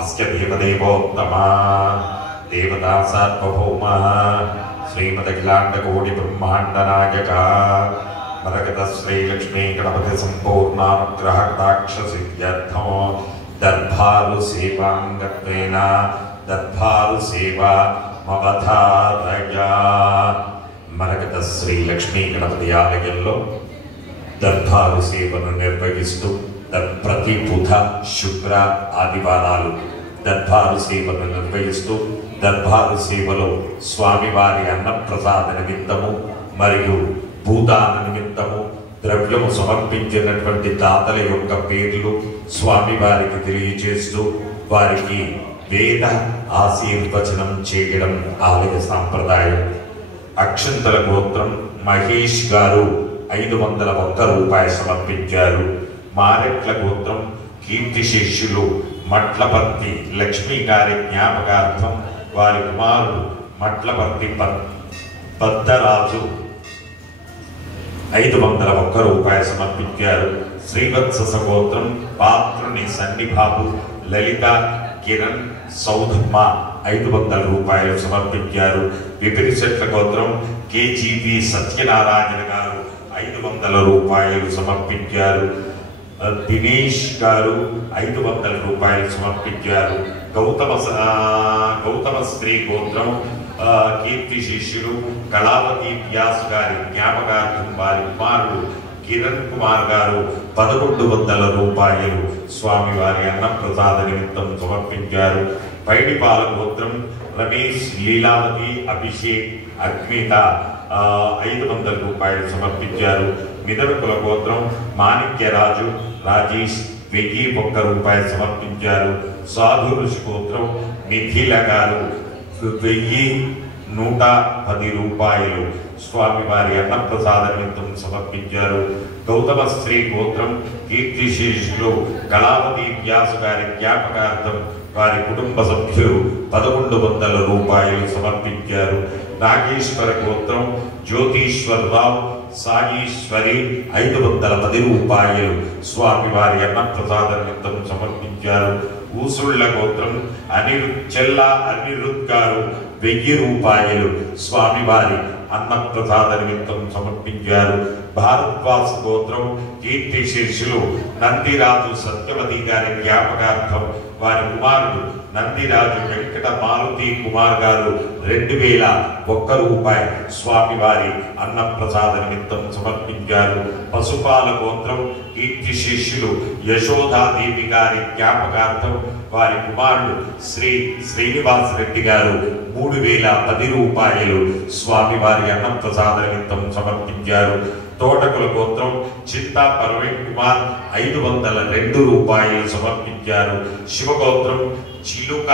అస్య దేవదేవోత్తమా దేవతా సార్వభౌమః శ్రీమదఖిలాండకోటి బ్రహ్మాండ నాయక మరకత శ్రీ లక్ష్మీ గణపతి సంపూర్ణానుగ్రహ కటాక్ష సిద్ధ్యర్థం దర్భాలు సేవాంగత్వేన దర్భాలు సేవా మవధారయ. మరకత శ్రీ లక్ష్మీ గణపతి ఆలయంలో దర్భాలు సేవను నిర్వహిస్తూ ప్రతి బుధ శుక్ర ఆదివారాలు దర్భాలు సేవను నిర్వహిస్తూ దర్భాలు సేవలో స్వామివారి అన్నప్రసాద నిమిత్తము మరియు భూదాన నిమిత్తము ద్రవ్యము సమర్పించినటువంటి దాతల యొక్క పేర్లు స్వామివారికి తెలియజేస్తూ వారికి వేద ఆశీర్వచనం చేయడం ఆలయ సాంప్రదాయం. అక్షంతల గోత్రం మహేష్ గారు 501 రూపాయలు సమర్పించారు. మారెట్ల గోత్రం కీర్తిశేషులు మట్లపర్తి లక్ష్మీ గారి జ్ఞాపకార్థం వారి కుమారుడు మట్లపర్తి పద్దరాజు 501 రూపాయలు సమర్పించారు. శ్రీవత్స గోత్రం పాత్రుని సన్నిబాబు లలిత కిరణ్ సౌధమ్మ 500 రూపాయలు సమర్పించారు. విపిరిశెట్ల గోత్రం కేజీవి సత్యనారాయణ గారు 500 రూపాయలు సమర్పించారు. దినేష్ గారు 500 రూపాయలు సమర్పించారు. గౌతమ స్త్రీ గోత్రం కీర్తి శిష్యులు కళావతి వ్యాస్ గారి జ్ఞాపకార్థం వారి కుమారుడు కిరణ్ కుమార్ గారు 1100 రూపాయలు స్వామివారి అన్నప్రసాద నిమిత్తం సమర్పించారు. పైడిపాల గోత్రం రమేష్ లీలావతి అభిషేక్ అగ్మిత 500 రూపాయలు సమర్పించారు. మిదనకుల గోత్రం మాణిక్యరాజు రాజేష్ 1001 రూపాయలు సమర్పించారు. సాధు ఋషి గోత్రం మిథిల గారు 1110 రూపాయలు స్వామివారి అన్నప్రసాద నిమిత్తం సమర్పించారు. గౌతమ స్త్రీ గోత్రం కీర్తిశేషులు కళావతి వ్యాసు గారి జ్ఞాపకార్థం వారి కుటుంబ సభ్యులు 1100 రూపాయలు సమర్పించారు. నాగేశ్వర గోత్రం జ్యోతీశ్వరరావు సాయీశ్వరి 510 రూపాయలు స్వామివారి అన్నప్రసాద నిమిత్తం సమర్పించారు. ఊసుళ్ల గోత్రం అనిరుద్ గారు 1000 రూపాయలు స్వామివారి అన్నప్రసాద నిమిత్తం సమర్పించారు. భారద్వాస గోత్రం కీర్తిశేషులు నందిరాజు సత్యవతి గారి జ్ఞాపకార్థం వారి కుమారుడు నందిరాజు వెంకట మారుతి కుమార్ గారు 2001 రూపాయలు స్వామివారి అన్నప్రసాద నిమిత్తం సమర్పించారు. పశుపాల గోత్రం కీర్తిశేషులు యశోదాదేవి గారి జ్ఞాపకార్థం వారి కుమారుడు శ్రీనివాస్ రెడ్డి గారు 3010 రూపాయలు స్వామివారి అన్నప్రసాద నిమిత్తం సమర్పించారు. తోటకుల గోత్రం చింతా పర్వీన్ కుమార్ 502 రూపాయలు సమర్పించారు. శివగోత్రం చిలుక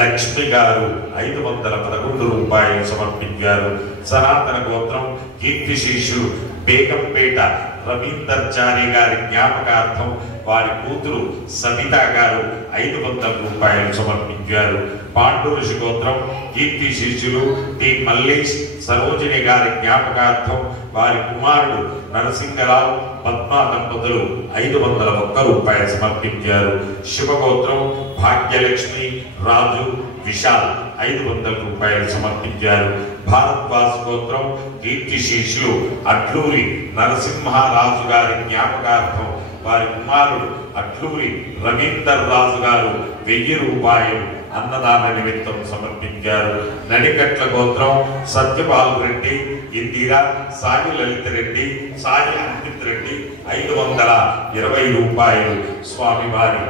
లక్ష్మి గారు 511 రూపాయలు సమర్పించారు. సనాతన గోత్రం కీర్తిశేషులు బేగంపేట రవీందర్చారి గారి జ్ఞాపకార్థం వారి కూతురు సవిత గారు 500 రూపాయలు సమర్పించారు. పాండురుషి గోత్రం కీర్తిశేషులు టి మల్లేష్ సరోజిని గారి జ్ఞాపకార్థం వారి కుమారుడు నరసింగరావు పద్మా దంపతులు 501 రూపాయలు సమర్పించారు. శివగోత్రం భాగ్యలక్ష్మి రాజు విశాల్ 500 రూపాయలు సమర్పించారు. భారద్వాస గోత్రం కీర్తిశేషులు అట్లూరి నరసింహరాజు గారి జ్ఞాపకార్థం వారి కుమారుడు అట్లూరి రవీందర్ రాజు గారు 1000 రూపాయలు అన్నదాన నిమిత్తం సమర్పించారు. నడికట్ల గోత్రం సత్యపాల్ రెడ్డి ఇందిరా సాయి లలిత రెడ్డి సాయి అంకిత్ రెడ్డి 520 రూపాయలు స్వామివారి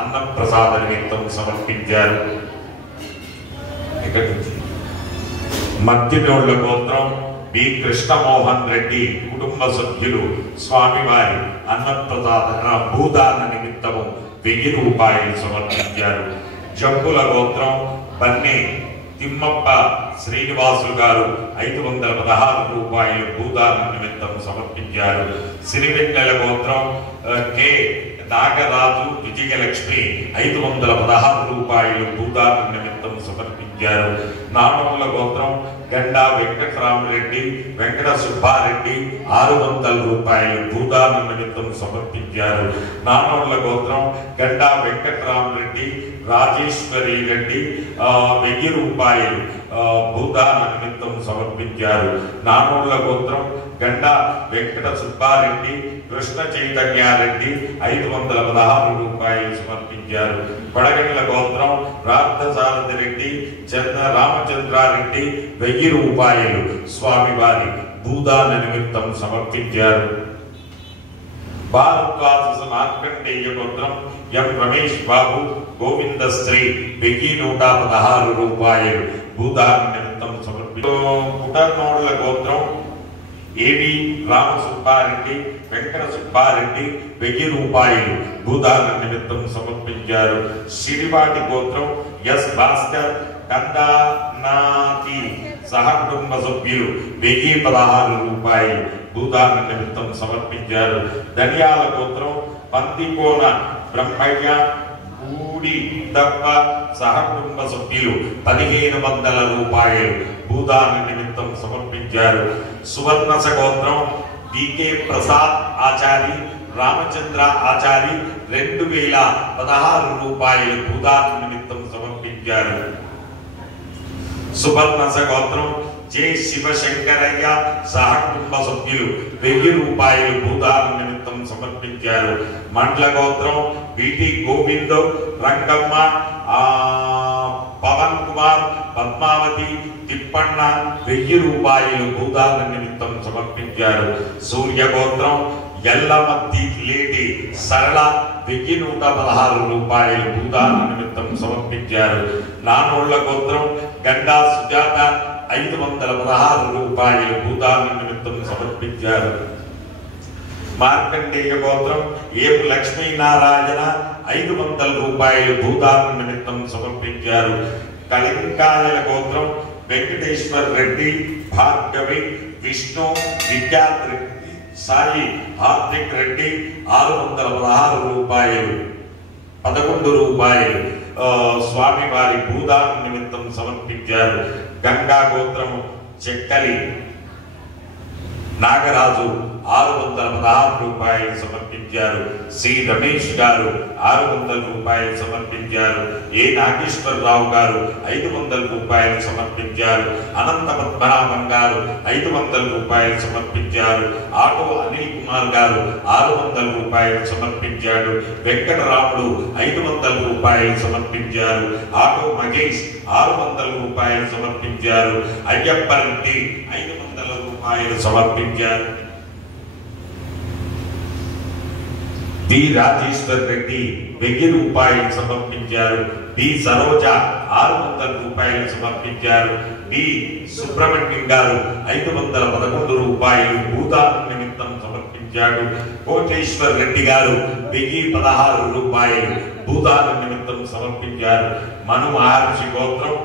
అన్నప్రసాద నిమిత్తం సమర్పించారు. మధ్యనోళ్ల గోత్రం బి కృష్ణమోహన్ రెడ్డి కుటుంబ సభ్యులు స్వామివారి అన్నప్రసాద భూదాన నిమిత్తము 1000 రూపాయలు సమర్పించారు. జంబుల గోత్రం బన్నే తిమ్మప్ప శ్రీనివాసులు గారు 516 రూపాయలు భూదాన నిమిత్తం సమర్పించారు. సిరివెన్నెల గోత్రం కె నాగరాజు విజయలక్ష్మి 516 రూపాయలు భూదాన నిమిత్తం సమర్పించారు. నానోళ్ల గోత్రం గండా వెంకటరామరెడ్డి వెంకట సుబ్బారెడ్డి 600 రూపాయలు భూదాన నిమిత్తం సమర్పించారు. నానోళ్ల గోత్రం గండా వెంకటరామరెడ్డి రాజేశ్వరి రెడ్డి 1000 రూపాయలు భూదాన నిమిత్తం సమర్పించారు. నానోళ్ల గోత్రం గండా వెంకట సుబ్బారెడ్డి కృష్ణ చైతన్యారెడ్డి 516 రూపాయలు సమర్పించారు. పడగండ్ల గోత్రం రార్థసారథి రెడ్డి రామచంద్రారెడ్డి 1000 రూపాయలు స్వామివారి భూదాన నిమిత్తం సమర్పించారు. భారద్వాజ మార్కండేయ గోత్రం ఎం రమేష్ బాబు గోవింద శ్రీ 1116 రూపాయలు భూదాన నిమిత్తం సమర్పించారు. పుటర్నోళ్ల గోత్రం ఏవి రామసుబ్బారెడ్డి వెంకట సుబ్బారెడ్డి 1000 రూపాయలు భూదాన నిమిత్తం సమర్పించారు. సిరివాటి గోత్రం ఎస్ భాస్కర్ కందానాతి సహకుటుంబ సభ్యులు 1016 రూపాయలు భూదాన నిమిత్తం సమర్పించారు. ధనియాల గోత్రం పందికోన బ్రహ్మయ్య గూడి దప్ప సహకుటుంబ సభ్యులు 1500 రూపాయలు భూదాన నిమిత్తం సమర్పించారు. సువర్ణస గోత్రం డికే ప్రసాద్ ఆచారి రామచంద్ర ఆచారి 2016 రూపాయలు భూదాన నిమిత్తం సమర్పించారు. సువర్ణస గోత్రం జె శివశంకరయ్య సహకుటుంబ సభ్యులు 1000 రూపాయలు భూదాన నిమిత్తం సమర్పించారు. మండల గోత్రం బిటి గోవింద్ రంగమ్మ పవన్ కుమార్ పద్మావతి తిప్పన్న 1000 రూపాయలు భూదాన నిమిత్తం సమర్పించారు. సూర్య గోత్రం ఎల్లమత్తి లేటి సరళ 1116 రూపాయలు భూదాన నిమిత్తం సమర్పించారు. నానోళ్ల గోత్రం గండా సుజాత 516 రూపాయలు భూదాన నిమిత్తం సమర్పించారు. మార్కండేయ గోత్రం ఏం లక్ష్మీనారాయణ 500 రూపాయలు భూదాన నిమిత్తం సమర్పించారు. కలింకాయల గోత్రం వెంకటేశ్వర్ రెడ్డి భార్గవి విష్ణు విద్యాత్ రెడ్డి సాయి హార్దిక్ రెడ్డి 616 రూపాయలు 11 రూపాయలు స్వామివారి భూదాన నిమిత్తం సమర్పించారు. గంగా గోత్రము చెక్కలి నాగరాజు 616 రూపాయలు సమర్పించారు. సి రమేష్ గారు 600 రూపాయలు సమర్పించారు. ఏ నాగేశ్వరరావు గారు 500 రూపాయలు సమర్పించారు. అనంత పద్మనాభం గారు 500 రూపాయలు సమర్పించారు. ఆటో అనిల్ కుమార్ గారు 600 రూపాయలు సమర్పించాడు. వెంకటరాముడు 500 రూపాయలు సమర్పించారు. ఆటో మహేష్ 600 రూపాయలు సమర్పించారు. అయ్యప్ప రెడ్డి 500 రూపాయలు సమర్పించారు. డి రాజేశ్వర్ రెడ్డి 1000 రూపాయలు సమర్పించారు. డి సరోజ 600 రూపాయలు సమర్పించారు. డి సుబ్రహ్మణ్యం గారు 511 రూపాయలు భూదాన నిమిత్తం సమర్పించాడు. కోటేశ్వర్ రెడ్డి గారు 1016 రూపాయలు భూదాన నిమిత్తం సమర్పించారు. మను మహర్షి గోత్రం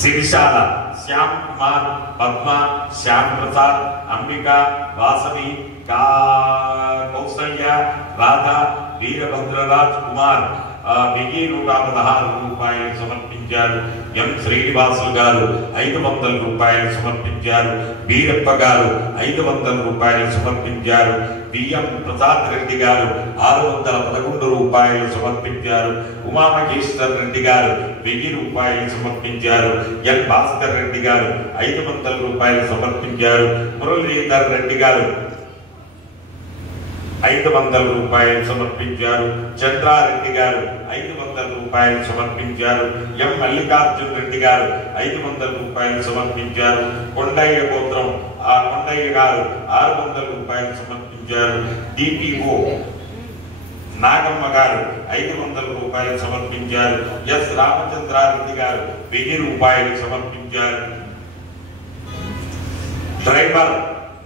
శిరిశాల శ్యామ్ కుమార్ పద్మ శ్యామ్ ప్రసాద్ అంబిక వాసవి కౌసల్య రాధా వీరభద్రరాజ్ కుమార్ 1116 రూపాయలు సమర్పించారు. ఎం శ్రీనివాసులు గారు 500 రూపాయలు సమర్పించారు. వీరప్ప గారు 500 రూపాయలు సమర్పించారు. బిఎం ప్రసాద్ రెడ్డి గారు 611 రూపాయలు సమర్పించారు. ఉమామహేశ్వర్ రెడ్డి గారు 1000 రూపాయలు సమర్పించారు. ఎల్ భాస్కర్ రెడ్డి గారు 500 రూపాయలు సమర్పించారు. మురళీధర్ రెడ్డి గారు 500 రూపాయలు సమర్పించారు. చంద్రారెడ్డి గారు 500 రూపాయలు సమర్పించారు. ఎం మల్లికార్జున్ రెడ్డి గారు 500 రూపాయలు సమర్పించారు. కొండయ్య గోత్రం కొండయ్య గారు 600 రూపాయలు సమర్పించారు. డిపిఓ నాగమ్మ గారు 500 రూపాయలు సమర్పించారు. ఎస్ రామచంద్రారెడ్డి గారు 1000 రూపాయలు సమర్పించారు. డ్రైవర్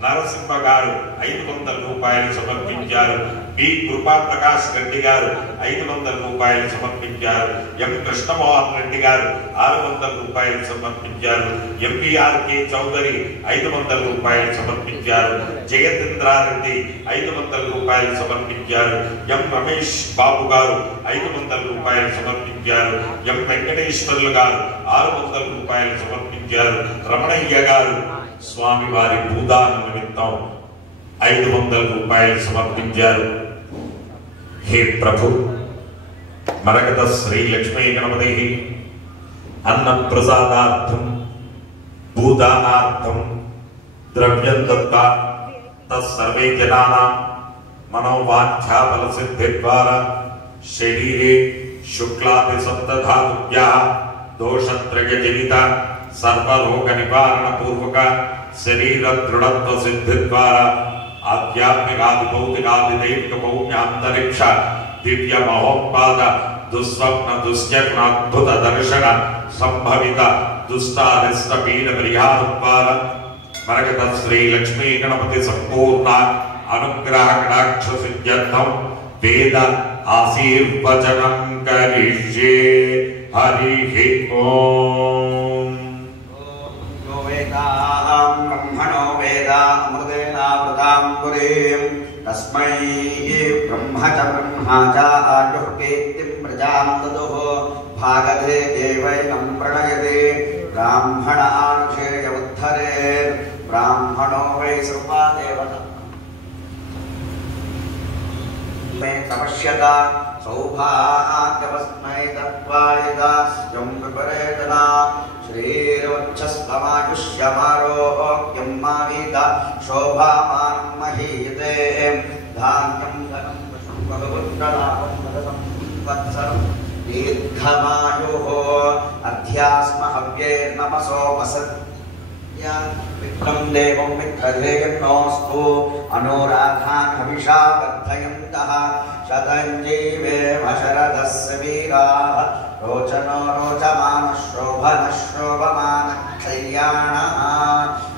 నరసింహ గారు 500 రూపాయలు సమర్పించారు. బి కృపా ప్రకాష్ రెడ్డి గారు 500 రూపాయలు సమర్పించారు. ఎం కృష్ణమోహన్ రెడ్డి గారు 600 రూపాయలు సమర్పించారు. ఎంబీఆర్కే చౌదరి 500 రూపాయలు సమర్పించారు. జయచంద్రారెడ్డి 500 రూపాయలు సమర్పించారు. ఎం రమేష్ బాబు గారు 500 రూపాయలు సమర్పించారు. ఎం వెంకటేశ్వర్లు గారు 600 రూపాయలు సమర్పించారు. రమణయ్య గారు స్వామి వారి భూదాన నిమిత్తం 500 రూపాయలు సమర్పించారు. హే ప్రభు, మరకత శ్రీ లక్ష్మీ గణపతి అన్న ప్రసాదార్థం భూదానార్థం ద్రవ్యం దత్తా తత్సర్వే జనానాం మనోవాంఛా ఫల సిద్ధి ద్వారా శరీరే శుక్లాది సప్తధాతుభ్యః దోషత్రయ జనిత సర్వరోగ నివారణ పూర్వక శరీర దృఢత్వ సిద్ధి ద్వారా ఆధ్యాత్మికాది భౌతికాది దైవిక భౌమ్యాంతరిక్ష దివ్య మహోత్పాద దుస్వప్న దుశ్చరణ అద్భుత దర్శన సంభవిత దుష్టారిష్ట పీడ పరిహార ద్వారా మరకత శ్రీ లక్ష్మీ గణపతి సంపూర్ణ అనుగ్రహ కటాక్ష సిద్ధ్యర్థం వేద ఆశీర్వచనం కరిష్యే. హరి ఓం. బ్రహ్మణో వేద అమృతేనావృతాం పురీం తస్మై బ్రహ్మ చ బ్రహ్మా చ ఆయుః కీర్తిం ప్రజాం దదుః భాగధే దేవైనం ప్రణయతే బ్రాహ్మణానుషేయ ఉద్ధరేత్ బ్రాహ్మణో వై సర్వా దేవతా మే తపశ్యత సౌభాగ్యవస్మై తత్వాయదాస్యం విపరేతనా శ్రీరవచ్చస్వమాయుష్యమారోగ్యం మావీత శోభామానం మహీయతే ధాన్యం ధనం పశుం బహుపుత్రలాభం సంవత్సరం దీర్ఘమాయుః అధ్యాస్మ హవ్యేర్నమసోపసత్ విక్రం దేవం మిత్రధేయన్నోస్తు అనురాధాన్ హవిషా వర్ధయంతః శతంజీవేమ శరదస్య వీరాః రోచనో రోచమానః శోభనః శోభమానః కళ్యాణః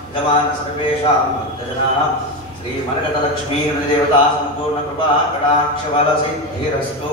యజమాన సర్వేషాం భక్తజనానాం శ్రీ మరకత లక్ష్మీ దేవతా సంపూర్ణ కృపా కటాక్ష బల సిద్ధిరస్తు.